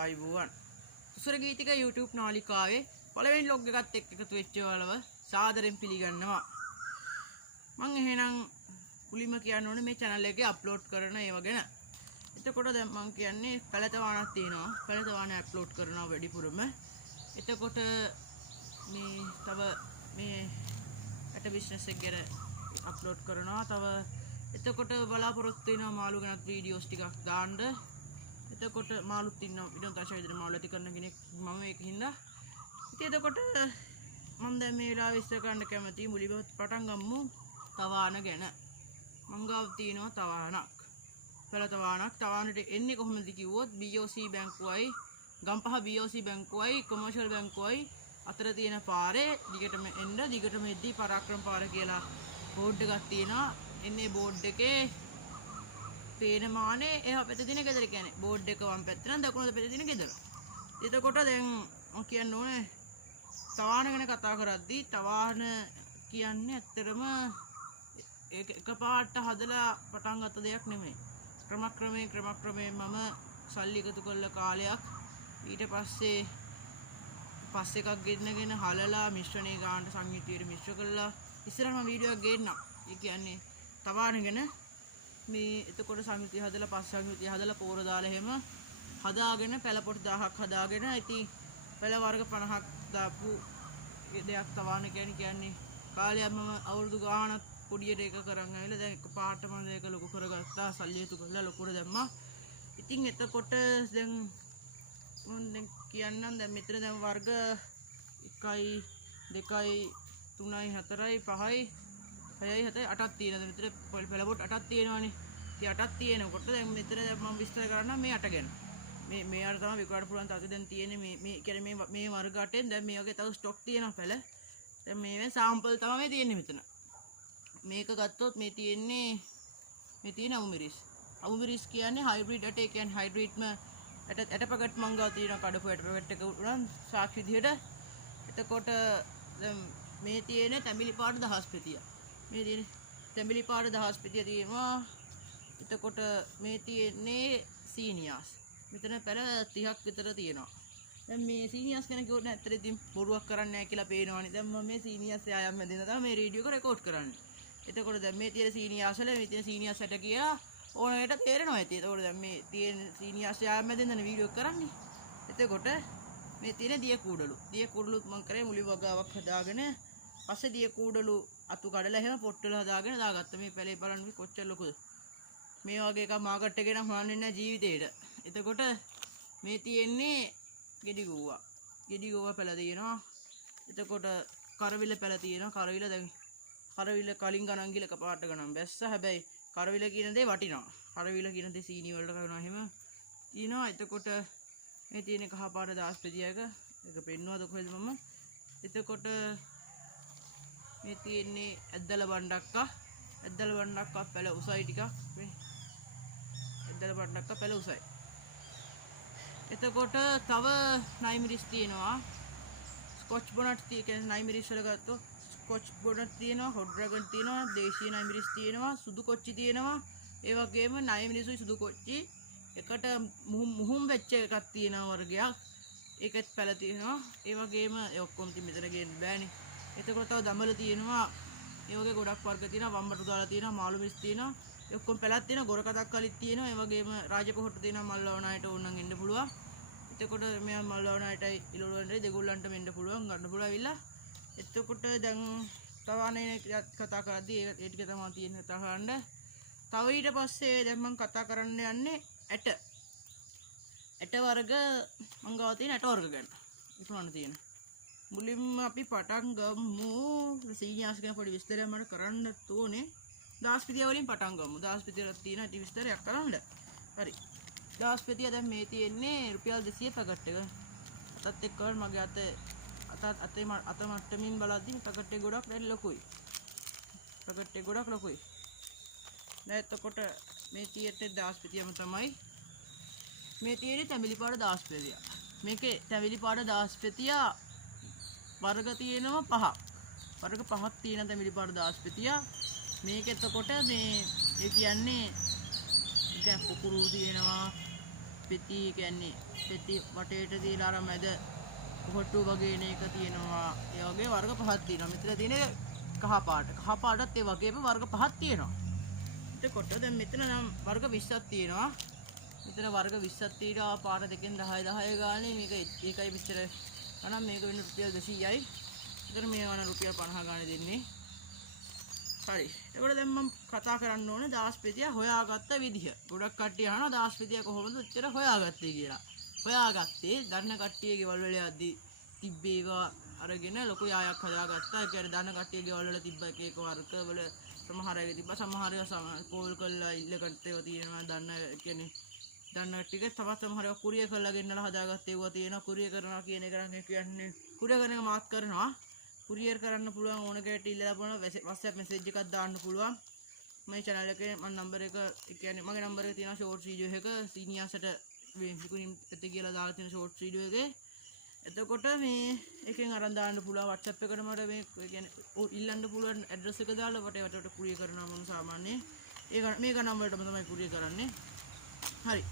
ආයිබෝවන් සුසර ගීතික YouTube නාලිකාවේ පළවෙනි log එකත් එක්ක එකතු වෙච්ච ඔයාලව සාදරයෙන් පිළිගන්නවා. මම එහෙනම් මුලින්ම කියන්න ඕනේ මේ channel එකේ අප්ලෝඩ් කරන ඒවා ගැන. එතකොට දැන් මම කියන්නේ පැලත වාණක් තියෙනවා. පැලත වාණ අප්ලෝඩ් කරනවා වැඩිපුරම. එතකොට මේ තව මේ ඇට බිස්නස් එක ගැන අප්ලෝඩ් කරනවා. තව එතකොට බලාපොරොත්තු වෙනවා මාළු ගැන වීඩියෝස් ටිකක් දාන්න. එතකොට මාළුත් ඉන්නවා ඊට පස්සේ විදිහට මාළු ඇති කරන කෙනෙක් මම ඒකින්ද. ඉතින් එතකොට මම දැන් මේ වෙලාව විස්තර කරන්න කැමතියි මුලින්ම පටන් ගමු තවාන ගැන. මං ගාව තියෙනවා තවානක්. පළත වාණක් තවානට එන්නේ කොහොමද කිව්වොත් BOC බැංකුවයි ගම්පහ BOC බැංකුවයි කොමර්ෂල් බැංකුවයි අතර තියෙන පාරේ දිගටම එන්න දිගටම එද්දී පරාක්‍රම පාර කියලා බෝඩ් එකක් තියෙනවා. එන්නේ බෝඩ් එකේ පේන මානේ එහා පැත්තේ තියෙන ගෙදර කියන්නේ බෝඩ් එක වම් පැත්තේ නම් දකුණු පැත්තේ තියෙන ගෙදර. එතකොට දැන් මම කියන්න ඕනේ තවාන ගැන කතා කරද්දී තවාන කියන්නේ ඇත්තටම එකපාරට හදලා පටන් ගත්ත දෙයක් නෙමෙයි. ක්‍රමක්‍රමයෙන් මම සල්ලි එකතු කළ කාලයක් ඊට පස්සේ පස් එකක් ගෙන්නගෙන හලලා මිශ්‍රණේ ගානට සංයුතියට මිශ්‍ර කළා. ඉස්සරහම වීඩියෝ එකක් ගේන්නම්. ඒ කියන්නේ තවාන ගැන මේ එතකොට සංයුතිය හදලා පස් සංයුතිය හදලා පෝර දාලා එහෙම හදාගෙන පැල පොට 1000ක් හදාගෙන ඉතින් පැල වර්ග 50ක් දාපු දෙයක් තවාන කියන්නේ කාලයක් මම අවුරුදු ගාණක් පොඩියට එක කරන් ආවිලා දැන් එකපාරටම මේක ලොකු කරගත්තා සල්ලි යතු කරලා ලොකුට දැම්මා. ඉතින් එතකොට දැන් මම දැන් කියන්නම් දැන් මෙතන දැන් වර්ග 1යි 2යි 3යි 4යි 5යි 6යි 7යි 8ක් තියෙනවා. මෙතන පෙළ පොත් 8ක් තියෙනවානේ. ඉතින් 8ක් තියෙනකොට දැන් මෙතන මම විස්තර කරන්න මේ 8 ගැන. මේ අර තමයි විකුණන්න පුළුවන් තාක්ෂ දැන් තියෙන්නේ මේ කියන්නේ මේ වර්ග 8ෙන් දැන් මේ වගේ තව ස්ටොක් තියෙනවා පැල. දැන් මේවෙන් සාම්පල් තමයි තියෙන්නේ මෙතන. මේක ගත්තොත් මේ තියෙන අවුමිරිස්. අවුමිරිස් කියන්නේ හයිබ්‍රිඩ් ඇට. ඒ කියන්නේ හයිබ්‍රිඩ්ම ඇට පැකට් මං ගාව තියෙන කඩපු ඇට පැකට් එක උනන් සාක්ෂි විදිහට. එතකොට දැන් මේ තියෙන තැඹිලි පාට දහස් පෙතිය. මේ තියෙන තැඹිලි පාට දහස් පෙතිය තියෙනවා. එතකොට මේ තියෙන්නේ සීනියාස්. මෙතන පැල 30ක් විතර තියෙනවා. දැන් මේ සීනියස් ගැන කිව්වොත් ඇත්තට ඉතින් බොරුවක් කරන්නේ නැහැ කියලා පේනවනේ. දැන් මම මේ සීනියස් ආයම් මැදින් තමයි මේ රේඩියෝ එක රෙකෝඩ් කරන්නේ. එතකොට දැන් මේ තියෙන සීනියස් වල මේ තියෙන සීනියස් ඇට කියලා ඕනෙට තේරෙනවා ඇති. එතකොට දැන් මේ තියෙන සීනියස් ආයම් මැදින් දන වීඩියෝ කරන්නේ. එතකොට මේ තියෙන දිය කූඩලු. දිය කූඩලුත් මම කරේ මුලි වගාවක් හදාගෙන පස්සේ දිය කූඩලු අතු කඩලා එහෙම පොට්ටල හදාගෙන දාගත්තා. මේ පැලේ බලන්න කොච්චර ලොකුද. මේ වගේ එකක් මාකට් එකේ නම් හොයන්නේ නැහැ ජීවිතේට. එතකොට මේ තියෙන්නේ ගෙඩි ගුවා. ගෙඩි ගුවා පැල තියෙනවා. එතකොට කරවිල පැල තියෙනවා. කරවිල දැන් කරවිල කලින් ගණන් ගිල එකපාරට ගණන් බැස්ස. හැබැයි කරවිල කියන දේ වටිනවා. කරවිල කියන දේ සීනි වලට කරනවා එහෙම තියෙනවා. එතකොට මේ තියෙන කහ පාට දාස් පෙදියක ඒක පෙන්වුවද කොහෙද මම. එතකොට මේ තියෙන්නේ ඇද්දල බණ්ඩක්කා. ඇද්දල බණ්ඩක්කා පැල උසයි ටිකක්. මේ ඇද්දල බණ්ඩක්කා පැල උසයි. එතකොට තව නයිමිරිස් තියෙනවා. ස්කොච් බොනට් කියන්නේ නයිමිරිස් වල ගත්තොත් ස්කොච් බොනට් තියෙනවා, හොට් ඩ්‍රැගන් තියෙනවා, දේශීය නයිමිරිස් තියෙනවා, සුදු කොච්චි තියෙනවා. ඒ වගේම නයිමිරිසුයි සුදු කොච්චි එකට මුහුම් වෙච්ච එකක් තියෙනවා වර්ගයක්. ඒකත් පැල තියෙනවා. ඒ වගේම ඒ ඔක්කොම මෙතන ගේන්න බෑනේ. එතකොට තව දඹල තියෙනවා. ඒ වගේ ගොඩක් වර්ග තියෙනවා. වම්බටු දාලා තියෙනවා, මාළු මිරිස් තියෙනවා. ඒ ඔක්කොම පැලක් තියෙනවා. ගොරකටක් කලිත් තියෙනවා. ඒ වගේම රාජපොහොට්ට තියෙනවා. මල්වවනායට ඕනනම් එන්න පුළුවන්. එතකොට මෙයා මල්වවනායටයි ඉලොලවන්ටයි දෙගොල්ලන්ට මෙන්න පුළුවන් ගන්න පුළුවන් ඇවිල්ලා. එතකොට දැන් තවානේ කතා කරද්දී ඒ ටික තමයි තියෙන කතා කරන්න. තව ඊට පස්සේ දැන් මම කතා කරන්න යන්නේ ඇට. ඇට වර්ග මං ගාව තියෙන ඇට වර්ග ගැන. ඉක්මනට තියෙන. මුලින්ම අපි පටන් ගමු සීනියස් ගැන පොඩි විස්තරයක් මට කරන්න ඕනේ. දාස් පිටිය වලින් පටන් ගමු. දාස් පිටියක් තියෙන ඉතින් විස්තරයක් කරන්න. හරි. දාස් පිටිය දැන් මේ තියෙන්නේ රුපියල් 200 පැකට් එක. අතත් එක්ක මගේ අත මට්ටමින් බලද්දී පැකට් එක ගොඩක් දැන් ලොකුයි. පැකට් එක ගොඩක් ලොකුයි. දැන් එතකොට මේ තියෙන්නේ දාස් පිටියම තමයි. මේ තියෙන්නේ තැඹිලි පාට දාස් පිටිය. මේකේ තැඹිලි පාට දාස් පිටිය වර්ග තියෙනවා 5ක්. වර්ග 5ක් තියෙන තැඹිලි පාට දාස් පිටිය. මේක එතකොට මේ ඒ කියන්නේ පුකුරු තියෙනවා පෙති කියන්නේ පෙති වටේට තියලා අර මැද කොට්ටු වගේ එක තියෙනවා. ඒ වගේ වර්ග පහක් තියෙනවා. මෙතන තියෙන්නේ කහ පාට. කහ පාටත් ඒ වගේම වර්ග පහක් තියෙනවා. එතකොට දැන් මෙතන නම් වර්ග 20ක් තියෙනවා. මෙතන වර්ග 20ක් තියෙනවා. පාට දෙකෙන් 10 10 ගානේ මේක ඒකයි මෙච්චර. අනම් මේක වෙන රුපියල් 200යි. ඉතින් මේ වන රුපියල් 50 ගානේ දෙන්නේ. හරි. ඒකට දැන් මම කතා කරන්න ඕනේ දාස්පෙතිය හොයාගත්ත විදිහ. ගොඩක් කට්ටිය අහනවා දාස්පෙතිය කොහොමද උච්චර හොයාගත්තේ කියලා. හොයාගත්තේ දන්න කට්ටිය ගෙවල් වල යද්දි තිබ්බේවා අරගෙන ලොකු යායක් හදාගත්තා. ඒ කියන්නේ දන්න කට්ටිය ගෙවල් වල තිබ්බ එක එක වර්ගවල සමහර අය තිබ්බා. සමහර අය පෝල් කරලා ඉල්ලකට ඒවා තියෙනවා. දන්න කියන්නේ දන්න ටික තවත් සමහර ඒවා කුරිය කරලා ගෙන්නලා හදාගත්ත ඒවා තියෙනවා. කුරිය කරනවා කියන එක නම් කියන්නේ කුරිය කරන එක මාත් කරනවා. කුරියර් කරන්න පුළුවන් ඕන කෙනෙක්ට ඉල්ලලා බලන්න WhatsApp message එකක් දාන්න පුළුවන්. මේ channel එකේ මම නම්බර එක කියන්නේ මගේ නම්බර එක තියෙනවා short video එක සීනියර්ස්ට විකුණින් ඇති කියලා දාලා තියෙන short video එකේ. එතකොට මේ එකෙන් අරන් දාන්න පුළුවන් WhatsApp එකට මට මේ කියන්නේ ඉල්ලන්න පුළුවන් address එක දාලා වටේට කුරියර් කරනවා මම සාමාන්‍යයෙන්. මේක නම්බරටම තමයි කුරියර් කරන්නේ. හරි.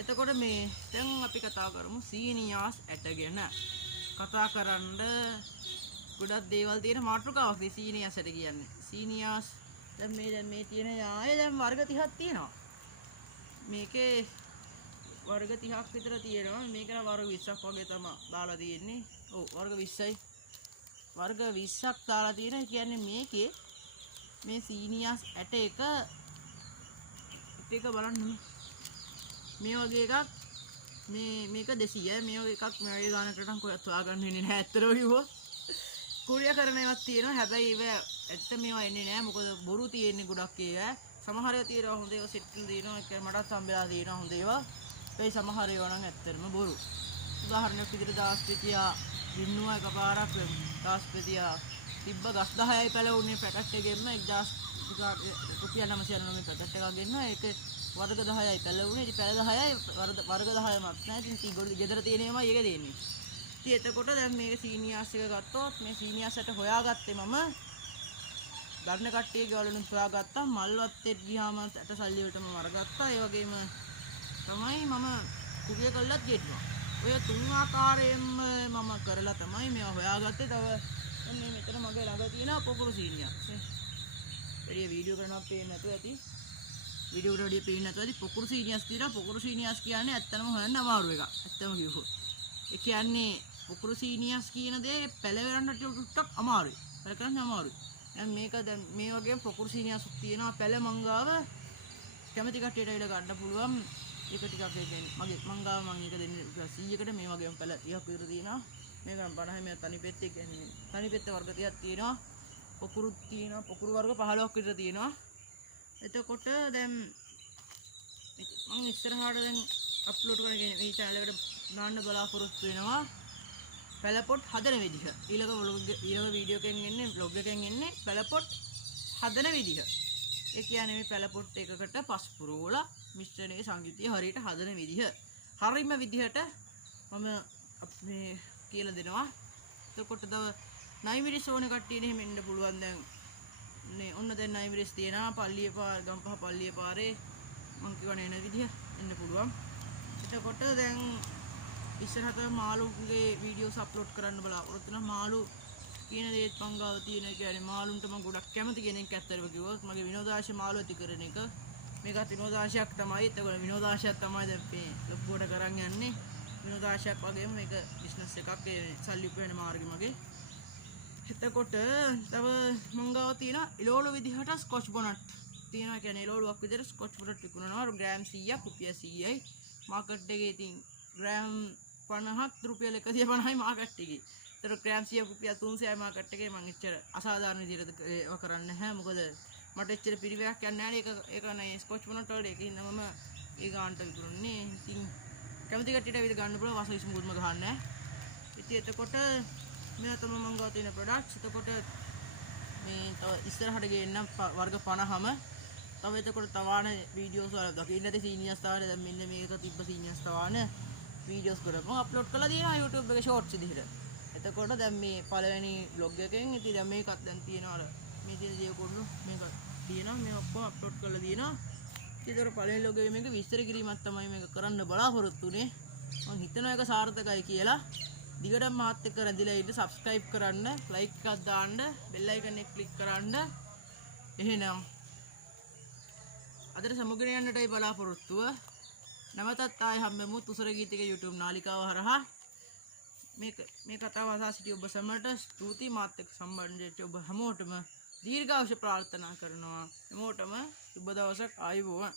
එතකොට මේ දැන් අපි කතා කරමු සීනියර්ස් ඇට ගැන. කතා කරන්න ගොඩක් දේවල් තියෙන මාතෘකාවක් සීනියර්ස් ඇට කියන්නේ. සීනියර්ස් දැන් මේ තියෙන ආයේ දැන් වර්ග 30ක් තියෙනවා. මේකේ වර්ග 30ක් විතර තියෙනවා. මේක නම් වර්ග 20ක් වගේ තමයි දාලා තියෙන්නේ. ඔව් වර්ග 20යි. වර්ග 20ක් දාලා තියෙනවා. ඒ කියන්නේ මේකේ මේ සීනියර්ස් ඇට එක බලන්න මේ වගේ එකක් මේක 200යි. මේ වගේ එකක් මේ වගේ ගානකට නම් කොහෙවත් හොයාගන්න වෙන්නේ නැහැ අත්තරෝ කිව්වොත්. කුරිය කරන ඒවාත් තියෙනවා. හැබැයි ඒවා ඇත්ත මේවා එන්නේ නැහැ. මොකද බොරු තියෙන්නේ ගොඩක් ඒවා. සමහර ඒවා තියෙනවා හොඳ ඒවා සෙට් කරලා තියෙනවා. ඒක මටත් හම්බෙලා තියෙනවා හොඳ ඒවා. ඒ සමහර ඒවා නම් ඇත්තටම බොරු. උදාහරණයක් විදිහට දාස්පෙතියා වින්නුවා එකපාරක් දාස්පෙතියා තිබ්බ ගස් 10යි පැලවුනේ පැකට් එකෙන්ම 1000 රුපියල් 999 පැකට් එකක් ගෙන්නවා. ඒක වර්ග 10යි පැලවුනේ. ඉතින් පැල 10යි වර්ග 10යිමත් නැහැ. ඉතින් තීගොල්ලෝ ගෙදර තියෙනේමයි ඒක දෙන්නේ. ඉතින් එතකොට දැන් මේක සීනියර්ස් එක ගත්තොත් මේ සීනියර්ස්ට හොයාගත්තේ මම දන්න කට්ටිය ගෙවල් වලින් හොයාගත්තා. මල්වත්තේට ගියාම ඇට සල්ලි වලටම වරගත්තා. ඒ වගේම තමයි මම කුරිය කළත් ගෙට්ටුවා. ඔය තුන් ආකාරයෙන්ම මම කරලා තමයි මේවා හොයාගත්තේ. තව මේ මෙතන මගේ ළඟ තියෙන පොකුරු සීනියර්ස්. වැඩි වීඩියෝ කරනවා පේන්නේ නැතුව ඇති. වීඩියෝ එකට වැඩි පේන්නේ නැතුව ඇති. පොකුරු සීනියර්ස් තියෙනවා. පොකුරු සීනියර්ස් කියන්නේ ඇත්තම හොයන්න අමාරු එකක්. ඇත්තම කිව්වොත්. ඒ කියන්නේ පොකුරු සීනියර්ස් කියන දේ පැලවෙන්න ටිකක් අමාරුයි. පැල කරන්න අමාරුයි. දැන් මේක දැන් මේ වගේ පොකුරු සීනියර්ස් තියෙනවා පැල මංගාව කැමති කට්ටියට ඉල ගන්න පුළුවන්. ඒක ටිකක් ඒ කියන්නේ මගේ මංගාව මම එක දෙන්නේ 100කට මේ වගේම පැල 30ක් විතර තියෙනවා. මේක 50 මේ තනි පෙත්තේ කියන්නේ තනි පෙත්ත වර්ග 30ක් තියෙනවා. පොකුරු තියෙනවා. පොකුරු වර්ග 15ක් විතර තියෙනවා. එතකොට දැන් මම ඉස්සරහට දැන් අප්ලෝඩ් කරගෙන මේ channel එකට දාන්න බලාපොරොත්තු වෙනවා. පැලපොට් හදන විදිහ. ඊළඟ වීඩියෝ එකෙන් එන්නේ vlog එකෙන් එන්නේ පැලපොට් හදන විදිහ. ඒ කියන්නේ මේ පැලපොට් එකකට පස් පුරවලා මිශ්‍රණයේ සංයුතිය හරියට හදන විදිහ. හරිම විදිහට මම මේ කියලා දෙනවා. එතකොට තව නයිමිරිස් ඕනේ කට්ටියට එහෙම එන්න පුළුවන්. දැන් නේ ඔන්න දැන් නයිමිරිස් තියෙනවා. පල්ලිය පාර ගම්පහ පල්ලිය පාරේ මං කියවනේ එන විදිහ එන්න පුළුවන්. එතකොට දැන් ඉස්සරහට මාළුගේ වීඩියෝස් අප්ලෝඩ් කරන්න බලාපොරොත්තු වෙනවා. මාළු කියන දේත් පංගාව තියෙන කියන්නේ මාළුන්ට මම ගොඩක් කැමති කෙනෙක් ඇත්තටම කිව්වොත් මගේ විනෝදාංශ මාළු ඇති කරන එක මේකත් විනෝදාංශයක් තමයි. ඒතකොට විනෝදාංශයක් තමයි දැන් මේ ලොකුවට කරන් යන්නේ. විනෝදාංශයක් වගේම මේක බිස්නස් එකක් ඒ සල්ලි උපයන මාර්ගෙ මගේ. එතකොට තව මංගාව තියෙන ඉලෝලු විදිහට ස්කොච් බොනට් තියෙනවා. කියන්නේ ඉලෝලුවක් විදිහට ස්කොච් බොනට් විකුණනවා. ග්‍රෑම් 100ක් රුපියල් 100යි. මාකට් එකේ ඉතින් ග්‍රෑම් 50ක් රුපියල් 150යි මාකට් එකේ. ඒතර ග්‍රෑම් 100ක් රුපියල් 300යි මාකට් එකේ. මම එච්චර අසාධාරණ විදිහට ඒව කරන්නේ නැහැ. මොකද මට එච්චර පිරිවැයක් යන්නේ නැහැ. ඒක නේ ස්කොච් බොනට් වල ඒකින් මම ඒ ගානට විකුණන්නේ. ඉතින් කැමති කට්ටියට විතර ගන්න පුළුවන්. වසවිස් මුකුත්ම ගහන්නේ නැහැ. ඉතින් එතකොට මේ තමයි මම ගාව තියෙන ප්‍රොඩක්ට්ස්. එතකොට මේ තව ඉස්සරහට ගේන්න වර්ග 50ම තව එතකොට තවාන වීඩියෝස් වල දකින්න ඇති සීනියර්ස් තවාන දැන් මෙන්න මේක තිබ්බ සීනියර්ස් තවාන වීඩියෝස් කරපුවම අප්ලෝඩ් කරලා තියෙනවා YouTube එකේ ෂෝට්ස් විදිහට. එතකොට දැන් මේ පළවෙනි vlog එකෙන් ඉතින් දැන් මේකත් දැන් තියෙනවා අර මේ තියෙන දේ කොල්ල මේක තියෙනවා මේ ඔක්කොම අප්ලෝඩ් කරලා තියෙනවා. ඒතර පළවෙනි ලෝකයේ මේක විස්තර කිරීමක් තමයි මේක කරන්න බලාපොරොත්තු වෙන්නේ. මම හිතනවා ඒක සාර්ථකයි කියලා. දිගටම මාත් එක්ක රැඳිලා ඉන්න subscribe කරන්න, like එකක් දාන්න, bell icon එක click කරන්න. එහෙනම් අදට සමුගෙන යන්නටයි බලාපොරොත්තුව. නැවතත් ආයෙ හම්බෙමු තුසර ගීතික YouTube නාලිකාව හරහා. මේ කතාව අසා සිටි ඔබ සැමට ස්තුතියි. මාත් එක්ක සම්බන්ධ වෙච්ච ඔබ හැමෝටම දීර්ඝායුෂ ප්‍රාර්ථනා කරනවා. හැමෝටම සුබ දවසක් ආයුබෝවන්.